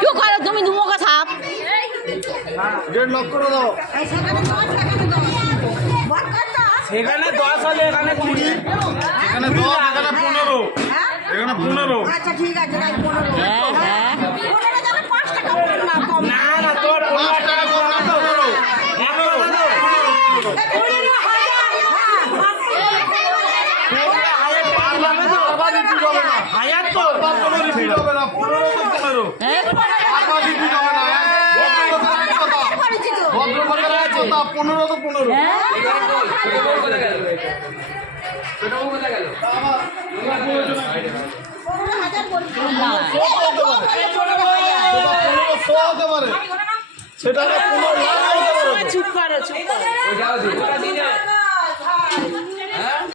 क्यों करो तुम दुमो का साहब 1.5 লাখ করে দাও সেখানে 10 হলে এখানে 20 এখানে 10 এখানে 15 এখানে 15 আচ্ছা ঠিক আছে তাই 15 হ্যাঁ হ্যাঁ 15 যাবে 5 টাকা না কম না না তোর 5 টাকা কম না 15 হায়াত তো কোনো রিপিট হবে না 15 তো 15 আবার রিপিট হবে না ভদ্রলোকের কথা 15 তো 15 সেটা 15 লাখ চুপ করো